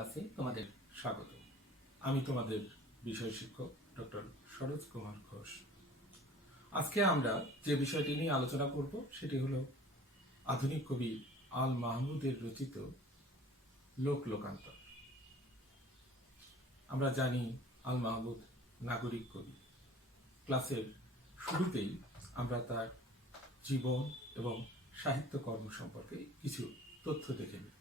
ক্লাসে তোমাদের স্বাগত। আমি তোমাদের বিষয় শিক্ষক ডক্টর সরোজ কুমার ঘোষ। আজকে আমরা যে বিষয়টি নিয়ে আলোচনা করব সেটি হলো আধুনিক কবি আল মাহমুদের রচিত লোক লোকান্তর। আমরা জানি আল মাহমুদ নাগরিক কবি। ক্লাসের শুরুতেই আমরা তার জীবন এবং সাহিত্যকর্ম সম্পর্কে কিছু তথ্য দেখে নিই।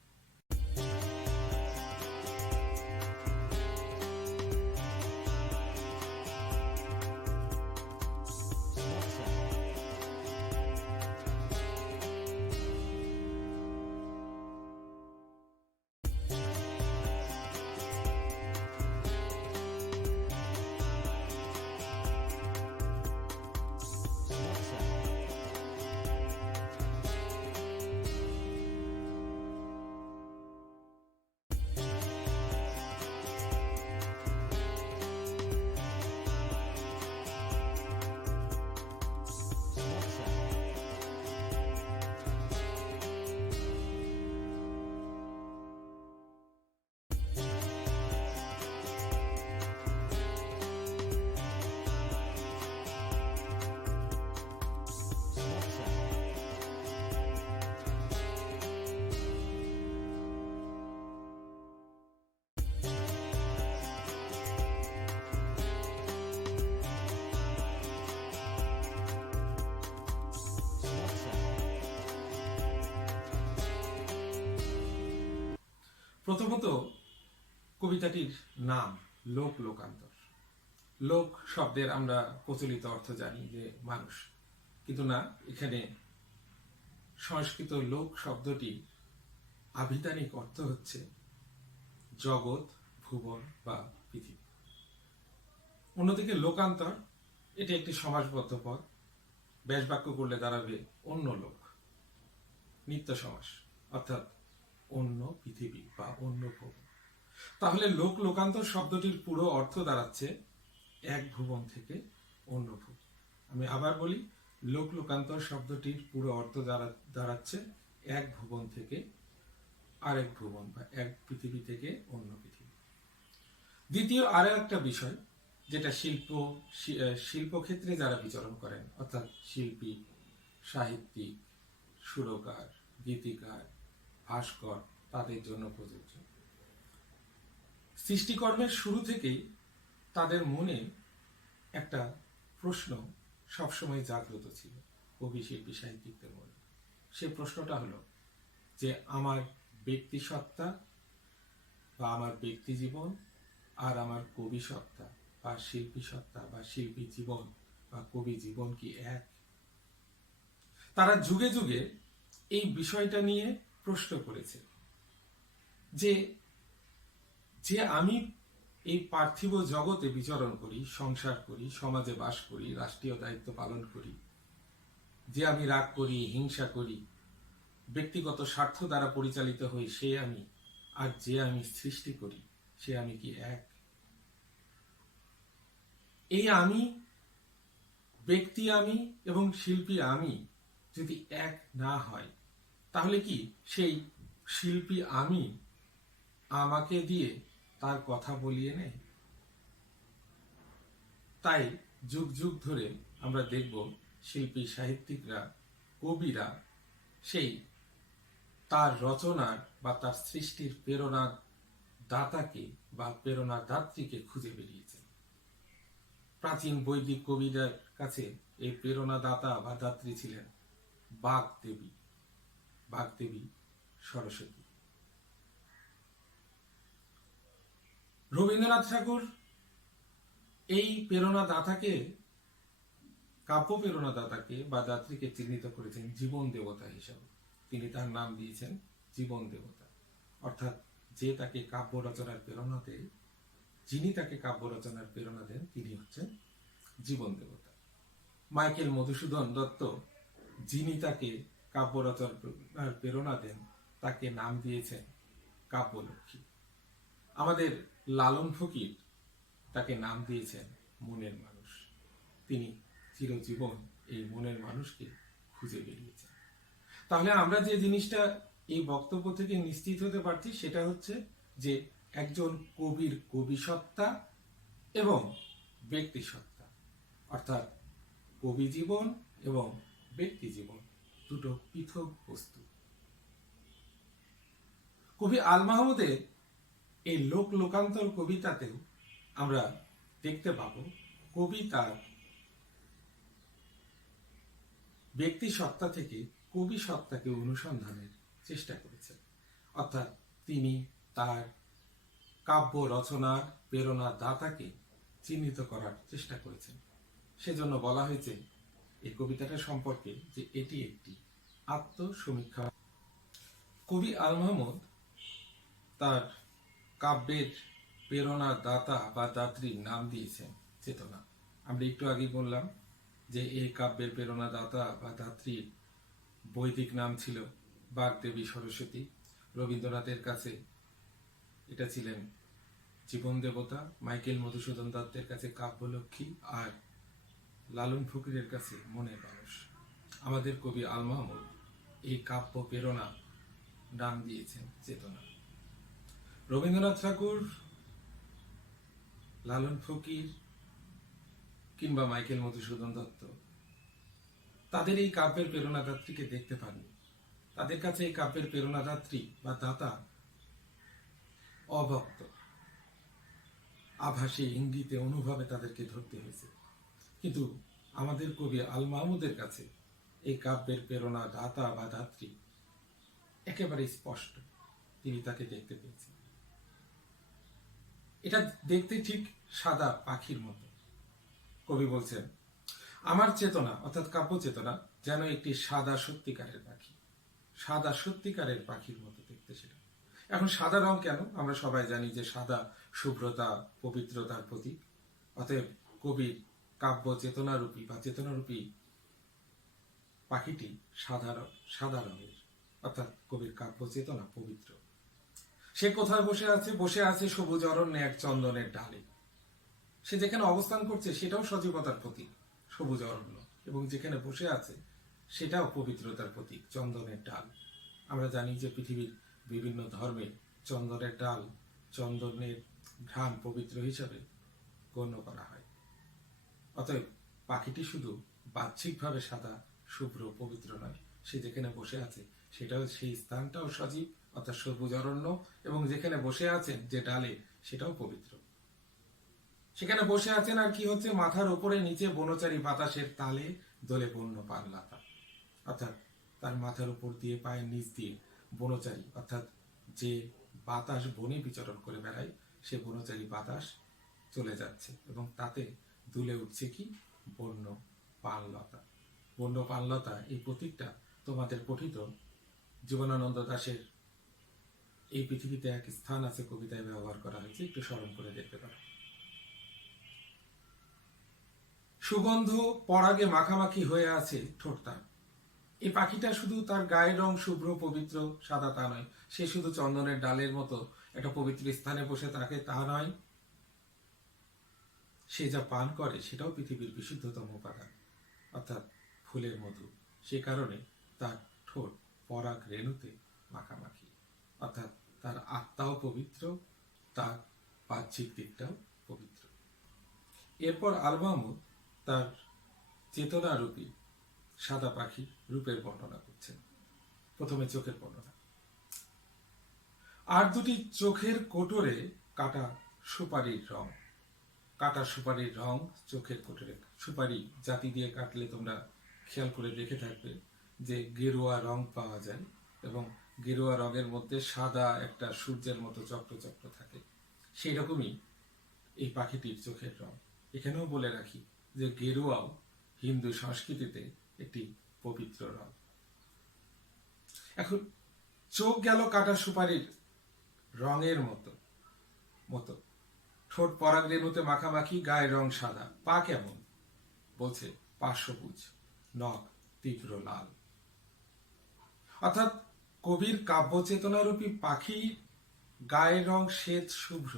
প্রথমত কবিতাটির নাম লোক লোকান্তর। লোক শব্দের আমরা প্রচলিত অর্থ জানি যে মানুষ, কিন্তু না, এখানে সংস্কৃত লোক শব্দটি আভিধানিক অর্থ হচ্ছে জগৎ, ভুবন বা পৃথিবী। অন্যদিকে লোকান্তর এটি একটি সমাসবদ্ধ পদ, ব্যাস বাক্য করলে দাঁড়াবে অন্য লোক, নিত্য সমাস, অর্থাৎ অন্য পৃথিবী বা অন্য ভুবন। তাহলে লোক লোকান্তর শব্দটির পুরো অর্থ দাঁড়াচ্ছে এক ভুবন থেকে অন্য ভুবন। আমি আবার বলি, লোক লোকান্তর শব্দটির পুরো অর্থ দাঁড়াচ্ছে এক ভুবন থেকে আরেক ভুবন বা এক পৃথিবী থেকে অন্য পৃথিবী। দ্বিতীয় আরো একটা বিষয়, যেটা শিল্পক্ষেত্রে যারা বিচরণ করেন, অর্থাৎ শিল্পী, সাহিত্যিক, সুরকার, গীতিকার, ভাস্কর, তাদের জন্য প্রযোজ্য। সৃষ্টিকর্মের শুরু থেকেই তাদের মনে একটা প্রশ্ন সবসময় জাগ্রত ছিল, কবি, শিল্পী, সাহিত্যিকদের মনে। সে প্রশ্নটা হলো যে আমার ব্যক্তি সত্তা বা আমার ব্যক্তি জীবন আর আমার কবি সত্তা বা শিল্পী সত্তা বা শিল্পী জীবন বা কবি জীবন কি এক? তারা যুগে যুগে এই বিষয়টা নিয়ে প্রশ্ন করেছে যে যে আমি এই পার্থিব জগতে বিচরণ করি, সংসার করি, সমাজে বাস করি, রাষ্ট্রীয় দায়িত্ব পালন করি, যে আমি রাগ করি, হিংসা করি, ব্যক্তিগত স্বার্থ দ্বারা পরিচালিত হই, সে আমি, আর যে আমি সৃষ্টি করি সে আমি কি এক? এই আমি, ব্যক্তি আমি এবং শিল্পী আমি যদি এক না হয়, তাহলে কি সেই শিল্পী আমি আমাকে দিয়ে তার কথা বলিয়ে নেয়? তাই যুগ যুগ ধরে আমরা দেখব শিল্পী, সাহিত্যিকরা, কবিরা সেই তার রচনার বা তার সৃষ্টির প্রেরণা দাতাকে বা প্রেরণা দাত্রীকে খুঁজে বেরিয়েছেন। প্রাচীন বৈদিক কবিদের কাছে এই প্রেরণা দাতা বা দাত্রী ছিলেন বাগদেবী সরস্বতী। রবীন্দ্রনাথ ঠাকুর এই প্রেরণা দাতাকে, কাব্য প্রেরণা দাতাকে বা দাত্রীকে চিহ্নিত করেছেন জীবন দেবতা হিসাবে। তিনি তার নাম দিয়েছেন জীবন দেবতা, অর্থাৎ যে তাকে কাব্য রচনার প্রেরণা দেয়, যিনি তাকে কাব্য রচনার প্রেরণা দেন, তিনি হচ্ছেন জীবন দেবতা। মাইকেল মধুসূদন দত্ত, যিনি তাকে কাব্য রচনার প্রেরণা দেন, তাকে নাম দিয়েছেন কাব্যলক্ষ্মী। আমাদের লালন ফকির তাকে নাম দিয়েছেন মনের মানুষ। তিনি চিরজীবন এই মনের মানুষকে খুঁজে বেরিয়েছেন। তাহলে আমরা যে জিনিসটা এই বক্তব্য থেকে নিশ্চিত হতে পারছি সেটা হচ্ছে যে একজন কবির কবিসত্তা এবং ব্যক্তিসত্তা, অর্থাৎ কবি জীবন এবং ব্যক্তি জীবন দুটো পৃথক বস্তু। কবি আল মাহমুদের এই লোক লোকান্তর কবিতাতেও আমরা দেখতে পাব কবি তার ব্যক্তি সত্তা থেকে কবি সত্তাকে অনুসন্ধানের চেষ্টা করেছেন, অর্থাৎ তিনি তার কাব্য রচনার প্রেরণা দাতাকে চিহ্নিত করার চেষ্টা করেছেন। সেজন্য বলা হয়েছে এই কবিতাটা সম্পর্কে যে এটি একটি আত্মসমীক্ষা। কবি আল মাহমুদ তার কাব্যের প্রেরণা দাতা বা দাত্রীর নাম দিয়েছেন চেতনা। আমরা একটু আগে বললাম যে এই কাব্যের প্রেরণা দাতা বা দাত্রীর বৈদিক নাম ছিল বাগদেবী সরস্বতী। রবীন্দ্রনাথের কাছে এটা ছিলেন জীবন দেবতা, মাইকেল মধুসূদন দত্তের কাছে কাব্যলক্ষ্মী, আর লালন ফকিরের কাছে মনের মানুষ। আমাদের কবি আল মাহমুদ এই কাব্য প্রেরণা নাম দিয়েছেন চেতনা। রবীন্দ্রনাথ ঠাকুর, লালন ফকির কিংবা মাইকেল মধুসূদন দত্ত তাদের এই কাব্যের প্রেরণাদাত্রীকে দেখতে পাননি। তাদের কাছে এই কাব্যের প্রেরণাদাত্রী বা দাতা অভক্ত, আভাসে ইঙ্গিতে অনুভবে তাদেরকে ধরতে হয়েছে। কিন্তু আমাদের কবি আল মাহমুদের কাছে এই কাব্যের প্রেরণা দাতা বা দাত্রী একেবারে স্পষ্ট, তিনি তাকে দেখতে পেয়েছেন। এটা দেখতে ঠিক সাদা পাখির মতো। কবি বলছেন, আমার চেতনা অর্থাৎ কাব্য চেতনা যেন একটি সাদা সত্যিকারের পাখি, সাদা সত্যিকারের পাখির মতো দেখতে সেটা। এখন সাদা রং কেন? আমরা সবাই জানি যে সাদা শুভ্রতা, পবিত্রতার প্রতীক। অতএব কবির কাব্য চেতনারূপী বা চেতনারূপী পাখিটি সাদা রঙের, অর্থাৎ কবির কাব্য চেতনা পবিত্র। সে কোথায় বসে আছে? বসে আছে সবুজ অরণ্যে এক চন্দনের ডালে। সে যেখানে অবস্থান করছে সেটাও সজীবতার প্রতীক, সবুজ অরণ্য, এবং যেখানে বসে আছে সেটাও পবিত্রতার প্রতীক, চন্দনের ডাল। আমরা জানি যে পৃথিবীর বিভিন্ন ধর্মে চন্দনের ডাল, চন্দনের ঘ্রাণ পবিত্র হিসাবে গণ্য করা হয়। অতএব পাখিটি শুধু বাহ্যিকভাবে সাদা, শুভ্র, পবিত্র নয়, সে যেখানে বসে আছে সেটাও, সেই স্থানটাও সজীব, অর্থাৎ সবুজ অরণ্য, এবং যেখানে বসে আছেন যে ডালে সেটাও পবিত্র। সেখানে বসে আছেন আর কি হচ্ছে? মাথার উপরে নিচে বনচারী বাতাসের তালে দোলে বন্য পানলতা, অর্থাৎ তার মাথার উপর দিয়ে পায়ের নিচ দিয়ে বনচারী, অর্থাৎ যে বাতাস বনে বিচরণ করে বেড়ায়, সে বনচারী বাতাস চলে যাচ্ছে এবং তাতে দুলে উঠছে কি? বন্য পানলতা। বন্য পানলতা, এই প্রতীকটা তোমাদের পঠিত জীবনানন্দ দাশের এই পৃথিবীতে এক স্থান আছে কবিতায় ব্যবহার করা হয়েছে, একটু স্মরণ করে দেখতে পারো। সুগন্ধ পরাগে মাখামাখি হয়ে আছে ঠোঁটটা। এই পাখিটা শুধু তার গায়ের রং শুভ্র, পবিত্র, সাদা তা নয়, সে শুধু চন্দনের ডালের মতো একটা পবিত্র স্থানে বসে থাকে তা নয়, সে যা পান করে সেটাও পৃথিবীর বিশুদ্ধতম উপাদান, অর্থাৎ ফুলের মধু। সে কারণে তার ঠোঁট পরাগ রেণুতে মাখামাখি, অর্থাৎ তার আত্মাও পবিত্র, তার বাহ্যিক দিকটাও পবিত্র। এরপর আল মাহমুদ তার চেতনারূপী সাদা পাখি রূপের বর্ণনা করছেন। প্রথমে চোখের বর্ণনা। আর দুটি চোখের কোটরে কাটা সুপারির রং। কাটা সুপারির রং চোখের কোটরে। সুপারি জাতি দিয়ে কাটলে তোমরা খেয়াল করে দেখে থাকবে যে গেরুয়া রং পাওয়া যায়, এবং গেরুয়া রঙের মধ্যে সাদা একটা সূর্যের মতো চক্র চক্র থাকে। সেই রকমই এই পাখিটির চোখের রং। এখানেও বলে রাখি যে গেরুয়াও হিন্দু সংস্কৃতিতে একটি পবিত্র রং। এখন চোখ গেল কাটা সুপারির রঙের মতো মতো, ঠোঁট পরাগ রেণুতে মাখামাখি, গায়ের রং সাদা। পা কেমন? বলছে পা সবুজ, নখ তীব্র লাল। অর্থাৎ কবির কাব্য চেতনারূপী পাখির গায়ের রং শ্বেত শুভ্র,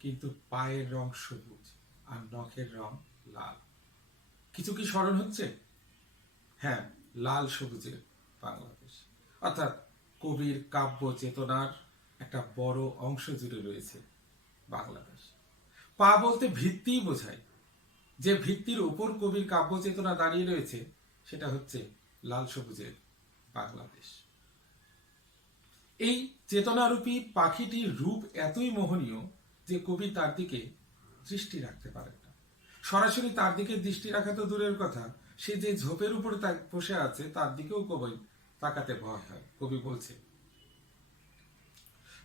কিন্তু পায়ের রং সবুজ আর নখের রং লাল। কিছু কি স্মরণ হচ্ছে? হ্যাঁ, লাল সবুজের বাংলাদেশ। অর্থাৎ কবির কাব্য চেতনার একটা বড় অংশ জুড়ে রয়েছে বাংলাদেশ। পা বলতে ভিত্তিই বোঝায়। যে ভিত্তির উপর কবির কাব্য চেতনা দাঁড়িয়ে রয়েছে সেটা হচ্ছে লাল সবুজের বাংলাদেশ। এই চেতনারূপী পাখিটির রূপ এতই মোহনীয় যে কবি তার দিকে দৃষ্টি রাখতে পারেন না। সরাসরি তার দিকে দৃষ্টি রাখা তো দূরের কথা, সে যে ঝোপের উপরে বসে আছে তার দিকেও কবি তাকাতে ভয় হয়। কবি বলছে,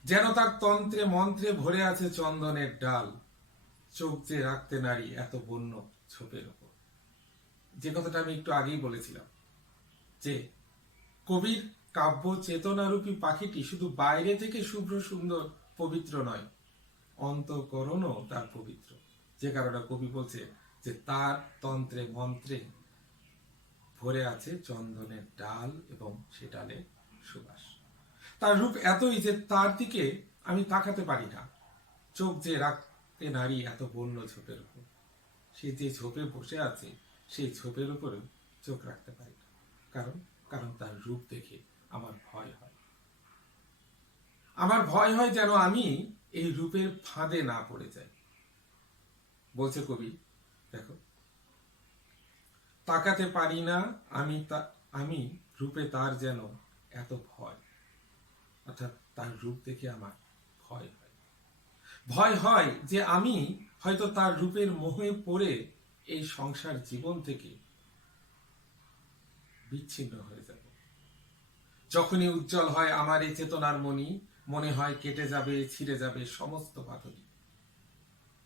যেন তার তন্ত্রে মন্ত্রে ভরে আছে চন্দনের ডাল, চোখ যে রাখতে নারী এত বন্য ঝোপের উপর। যে কথাটা আমি একটু আগেই বলেছিলাম যে কবির কাব্য চেতনারূপী পাখিটি শুধু বাইরে থেকে শুভ্র সুন্দর পবিত্র নয়, অন্তঃকরণও তার পবিত্র। যে কারণে কবি বলছে যে তার তন্ত্রে মন্ত্রে ভরে আছে চন্দনের ডাল এবং সে ডালে সুবাস। তার রূপ এতই যে তার দিকে আমি তাকাতে পারি না। চোখ যে রাখতে নারী এত বন্য ঝোপের উপর, সে যে ঝোপে বসে আছে সেই ঝোপের উপরেও চোখ রাখতে পারি না। কারণ কারণ তার রূপ দেখে আমার ভয় হয়। আমার ভয় হয় যেন আমি এই রূপের ফাঁদে না পড়ে যাই। বলছে কবি, দেখো, তাকাতে পারি না আমি রূপে তার যেন এত ভয়। অর্থাৎ তার রূপ দেখে আমার ভয় হয়। ভয় হয় যে আমি হয়তো তার রূপের মোহে পড়ে এই সংসার জীবন থেকে বিচ্ছিন্ন হয়ে যাব। যখনই উজ্জ্বল হয় আমার এই চেতনার মণি, মনে হয় কেটে যাবে, ছিঁড়ে যাবে সমস্ত বাঁধনি।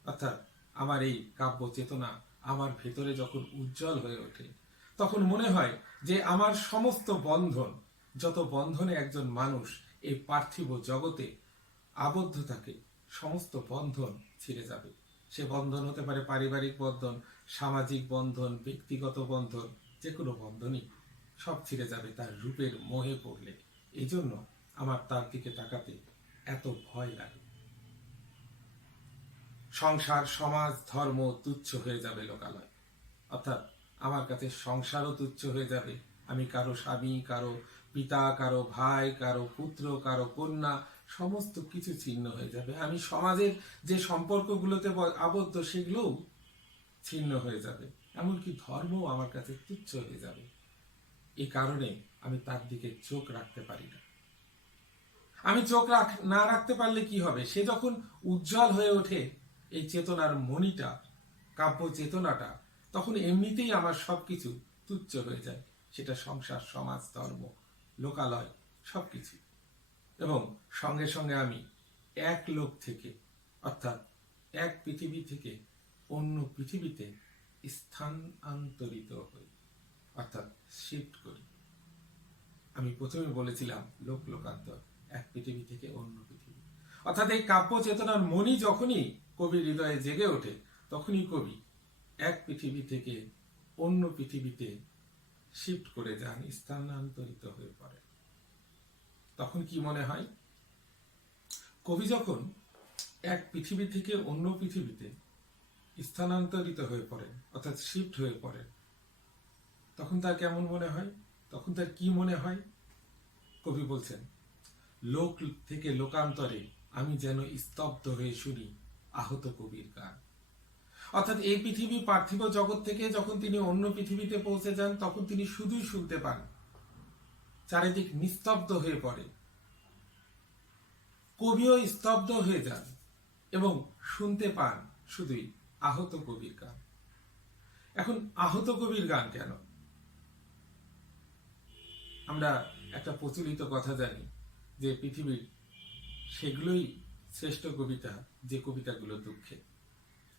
অর্থাৎ আমার এই কাব্য চেতনা আমার ভেতরে যখন উজ্জ্বল হয়ে ওঠে, তখন মনে হয় যে আমার সমস্ত বন্ধন, যত বন্ধনে একজন মানুষ এই পার্থিব জগতে আবদ্ধ থাকে, সমস্ত বন্ধন ছিঁড়ে যাবে। সে বন্ধন হতে পারে পারিবারিক বন্ধন, সামাজিক বন্ধন, ব্যক্তিগত বন্ধন, যে কোনো বন্ধনই সব ছিঁড়ে যাবে তার রূপের মোহে পড়লে। এই জন্য আমার তার দিকে তাকাতে এত ভয় লাগে। সংসার, সমাজ, ধর্ম তুচ্ছ হয়ে যাবে লোকালয়। অর্থাৎ আমার কাছে সংসারও তুচ্ছ হয়ে যাবে। আমি কারো স্বামী, কারো পিতা, কারো ভাই, কারো পুত্র, কারো কন্যা, সমস্ত কিছু ছিন্ন হয়ে যাবে। আমি সমাজের যে সম্পর্কগুলোতে আবদ্ধ সেগুলোও ছিন্ন হয়ে যাবে। এমনকি ধর্মও আমার কাছে তুচ্ছ হয়ে যাবে। এই কারণে আমি তার দিকে চোখ রাখতে পারি না। আমি চোখ না রাখতে পারলে কি হবে? সে যখন উজ্জ্বল হয়ে ওঠে এই চেতনার মণিটা, কাব্য চেতনাটা, তখন এমনিতেই আমার সবকিছু তুচ্ছ হয়ে যায়। সেটা সংসার, সমাজ, ধর্ম, লোকালয় সবকিছু। এবং সঙ্গে সঙ্গে আমি এক লোক থেকে, অর্থাৎ এক পৃথিবী থেকে অন্য পৃথিবীতে স্থানান্তরিত হই, অর্থাৎ শিফট করি। আমি প্রথমে বলেছিলাম লোক লোকান্তর, এক পৃথিবী থেকে অন্য পৃথিবী। অর্থাৎ এই কাব্য চেতনার মণি যখনই কবির হৃদয়ে জেগে ওঠে, তখনই কবি এক পৃথিবী থেকে অন্য পৃথিবীতে শিফট করে যান, স্থানান্তরিত হয়ে পড়ে। তখন কি মনে হয়? কবি যখন এক পৃথিবী থেকে অন্য পৃথিবীতে স্থানান্তরিত হয়ে পড়েন, অর্থাৎ শিফট হয়ে পড়েন, তখন তার কেমন মনে হয়? তখন তার কি মনে হয়? কবি বলছেন, লোক থেকে লোকান্তরে আমি যেন স্তব্ধ হয়ে শুনি আহত কবির গান। অর্থাৎ এই পৃথিবী পার্থিব জগৎ থেকে যখন তিনি অন্য পৃথিবীতে পৌঁছে যান, তখন তিনি শুধুই শুনতে পান, চারিদিক নিস্তব্ধ হয়ে পড়ে। কবিও স্তব্ধ হয়ে যান এবং শুনতে পান শুধুই আহত কবির গান। এখন আহত কবির গান কেন? আমরা একটা প্রচলিত কথা জানি যে পৃথিবীর সেগুলোই শ্রেষ্ঠ কবিতা যে কবিতাগুলো দুঃখে।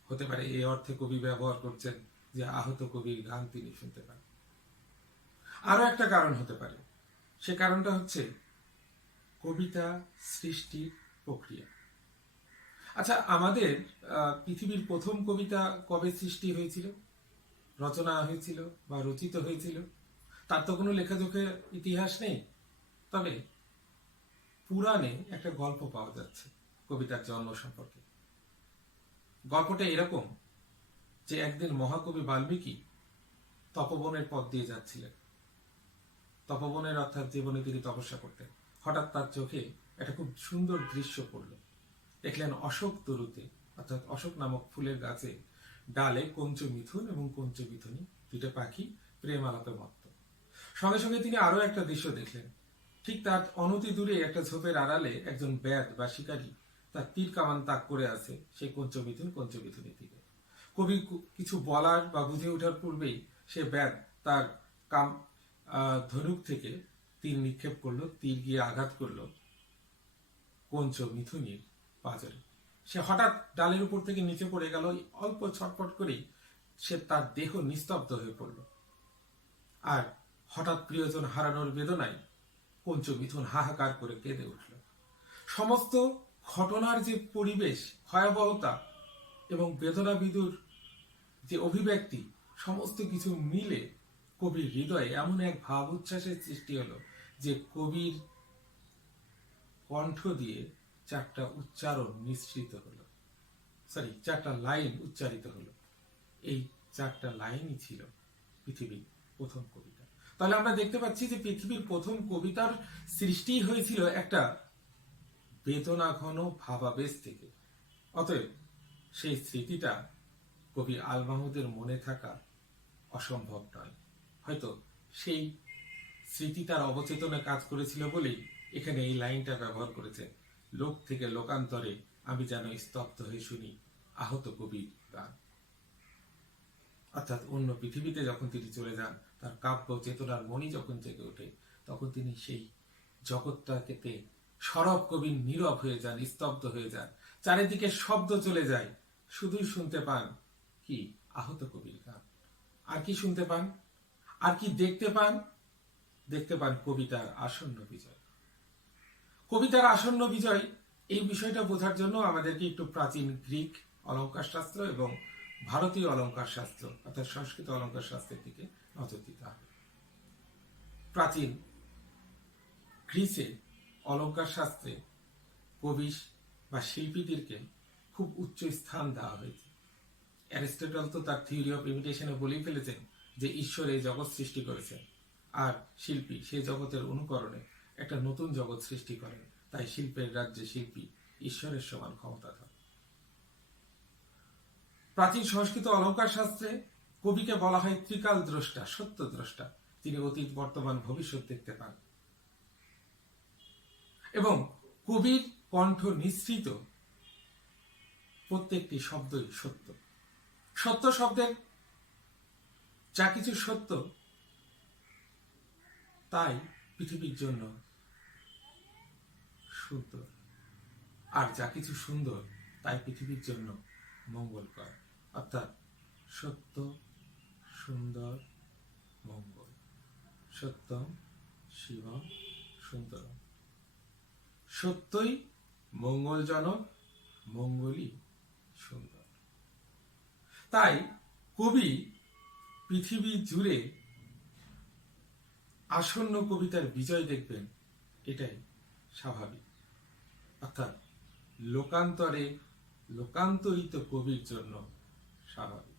হতে পারে এই অর্থে কবি ব্যবহার করছেন যে আহত কবির গান তিনি শুনতে পান। আরো একটা কারণ হতে পারে, সে কারণটা হচ্ছে কবিতা সৃষ্টির প্রক্রিয়া। আচ্ছা, আমাদের পৃথিবীর প্রথম কবিতা কবে সৃষ্টি হয়েছিল, রচনা হয়েছিল বা রচিত হয়েছিল? তার তো কোনো লেখাজোখের ইতিহাস নেই। তবে পুরাণে একটা গল্প পাওয়া যাচ্ছে কবিতার জন্ম সম্পর্কে। গল্পটা এরকম যে একদিন মহাকবি বাল্মীকি তপবনের পথ দিয়ে যাচ্ছিলেন। তপবনের অর্থাৎ জীবনে তিনি তপস্যা করতেন। হঠাৎ তার চোখে একটা খুব সুন্দর দৃশ্য পড়ল। দেখলেন অশোক তরুতে, অর্থাৎ অশোক নামক ফুলের গাছে ডালে কঞ্চ মিথুন এবং কঞ্চ মিথুনী দুটো পাখি প্রেম আলাপে মত্ত। সঙ্গে সঙ্গে তিনি আরো একটা দৃশ্য দেখলেন। ঠিক তার অনতি দূরে একটা ঝোপের আড়ালে একজন ব্যাদ বা শিকারী তার তীর কামান তাক করে আছে সেই কঞ্চ মিথুনের দিকে। কবি কিছু বলার বা বুঝে ওঠার পূর্বেই সে ব্যাদ তার ধনুক থেকে তীর নিক্ষেপ করলো, তীর গিয়ে আঘাত করলো কঞ্চ মিথুনীর পাঁজরে। সে হঠাৎ ডালের উপর থেকে নিচে পড়ে গেল, অল্প ছটফট করেই সে তার দেহ নিস্তব্ধ হয়ে পড়ল। আর হঠাৎ প্রিয়জন হারানোর বেদনায় কঞ্চ মিথুন হাহাকার করে কেঁদে উঠল। সমস্ত ঘটনার যে পরিবেশ, ভয়াবহতা এবং বেদনা বিদুর যে অভিব্যক্তি, সমস্ত কিছু মিলে কবির হৃদয়ে এমন এক ভাব উচ্ছ্বাসের সৃষ্টি হলো যে কবির কণ্ঠ দিয়ে চারটা উচ্চারণ নিঃসৃত হলো, চারটা লাইন উচ্চারিত হলো। এই চারটা লাইনই ছিল পৃথিবীর প্রথম কবিতা। তাহলে আমরা দেখতে পাচ্ছি যে পৃথিবীর প্রথম কবিতার সৃষ্টি হয়েছিল একটা বেদনা ঘন ভাবাবেশ থেকে। অতএব সেই স্মৃতিটা কবি আল মাহমুদের মনে থাকা অসম্ভব নয়। হয়তো সেই স্মৃতি তার অবচেতনে কাজ করেছিল বলেই এখানে এই লাইনটা ব্যবহার করেছে, লোক থেকে লোকান্তরে আমি যেন স্তব্ধ হয়ে শুনি আহত কবির গান। অর্থাৎ অন্য পৃথিবীতে যখন তিনি চলে যান, তার কাব্য চেতনার মণি যখন জেগে ওঠে, তখন তিনি সেই জগৎটাকে সরব কবির নীরব হয়ে যান, স্তব্ধ হয়ে যান, চারিদিকে শব্দ চলে যায়, শুধুই শুনতে পান কি আহত কবির গান। আর কি শুনতে পান, আর কি দেখতে পান? দেখতে পান কবিতার আসন্ন বিজয়। কবিতার আসন্ন বিজয়, এই বিষয়টা বোঝার জন্য আমাদেরকে একটু প্রাচীন গ্রিক অলঙ্কার শাস্ত্র এবং ভারতীয় অলঙ্কার শাস্ত্র অর্থাৎ সংস্কৃত অলঙ্কার শাস্ত্রের দিকে নজর দিতে হবে। প্রাচীন গ্রিসে অলঙ্কার শাস্ত্রে কবি বা শিল্পীদেরকে খুব উচ্চ স্থান দেওয়া হয়েছে। অ্যারিস্টটল তো তার থিওরি অফ ইমিটেশনে বলেই ফেলেছেন যে ঈশ্বর এই জগৎ সৃষ্টি করেছেন, আর শিল্পী সেই জগতের অনুকরণে একটা নতুন জগৎ সৃষ্টি করেন। তাই শিল্পের রাজ্যে শিল্পী ঈশ্বরের সমান ক্ষমতাধর। প্রাচীন সংস্কৃত অলঙ্কার শাস্ত্রে কবিকে বলা হয় ত্রিকাল দ্রষ্টা, সত্য দ্রষ্টা। তিনি অতীত, বর্তমান, ভবিষ্যৎ দেখতে পান এবং কবির কণ্ঠ নিঃসৃত প্রত্যেকটি শব্দই সত্য। সত্য শব্দের যা কিছু সত্য, তাই পৃথিবীর জন্য সুন্দর, আর যা কিছু সুন্দর তাই পৃথিবীর জন্য মঙ্গলকর। অর্থাৎ সত্য, সুন্দর, মঙ্গল। সত্যম শিবম সুন্দরম। সত্যই মঙ্গলজনক, মঙ্গলই সুন্দর। তাই কবি পৃথিবী জুড়ে আসন্ন কবিতার বিজয় দেখবেন, এটাই স্বাভাবিক। অর্থাৎ লোকান্তরে লোকান্তরিত কবির জন্য স্বাভাবিক।